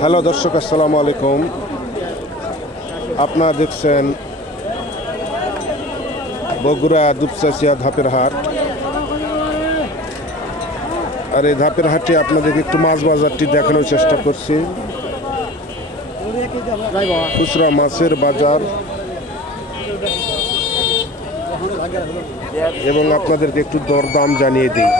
Hello দর্শক, আসসালামু আলাইকুম। আপনারা দেখছেন বগুড়া দুপচাচিয়া ধাপের হাট। আর এই ধাপের হাটে আপনাদেরকে একটু মাছ বাজারটি দেখানোর চেষ্টা করছি। খুচরা মাছের বাজার এবং আপনাদেরকে একটু দরদাম জানিয়ে দিই।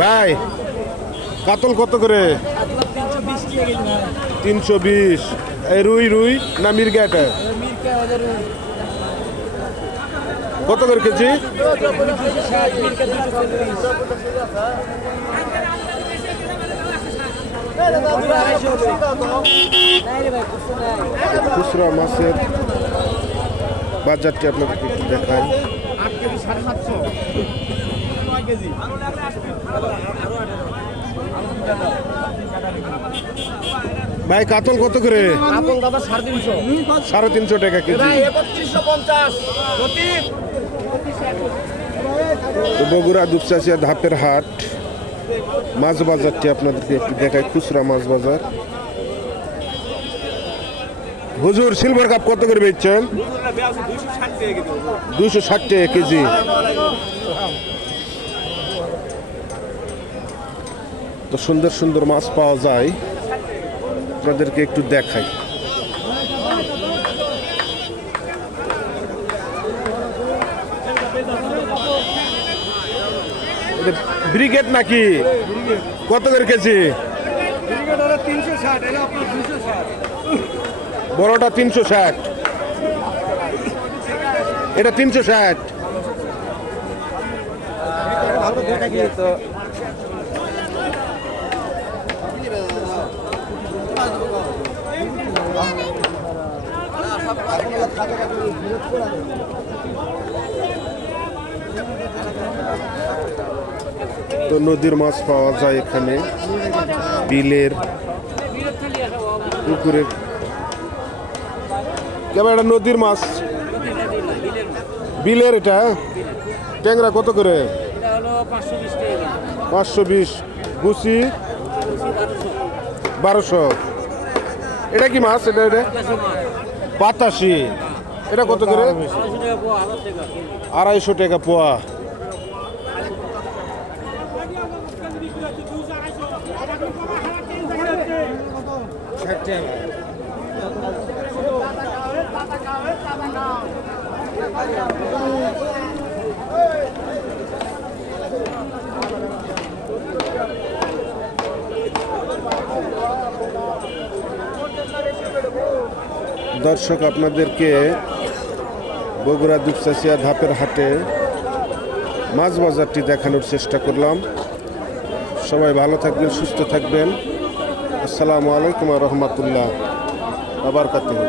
ভাই, কাতল কত করে? 320। এই রুই রুই না মির্গা? এটা কত করে কেজি? খুচরা মাছের বাজারটি আপনাদেরকে একটু দেখাই। ভাই, কাতল কত করে? 350 টাকা কেজি। তো বগুড়া দুপচাচিয়া ধাপের হাট মাছ বাজারটি আপনাদেরকে একটু দেখাই। খুচরা মাছ বাজার। হুজুর, সিলভার কাপ কত করে বেচছেন? 260 টাকা কেজি। তো সুন্দর সুন্দর মাছ পাওয়া যায়, আপনাদেরকে একটু দেখাই। ব্রিগেড নাকি? কত করে কেজি? বড়টা 360, এটা 360। তো নদীর মাছ পাওয়া যায় এখানে, বিলের, পুকুরের। কেমন এটা নদীর মাছ? বিলের। এটা ট্যাংরা কত করে? 520। গুছি 1200। এটা কি মাছ? এটা এটা পাতাশি। এটা কত করে? 250 টাকা পোয়া। দর্শক, আপনাদেরকে বগুড়া দুপচাচিয়া ধাপের হাটে মাছ বাজারটি দেখানোর চেষ্টা করলাম। সবাই ভালো থাকবেন, সুস্থ থাকবেন। আসসালামু আলাইকুম ওয়া রাহমাতুল্লাহ ওয়া বারাকাতুহু।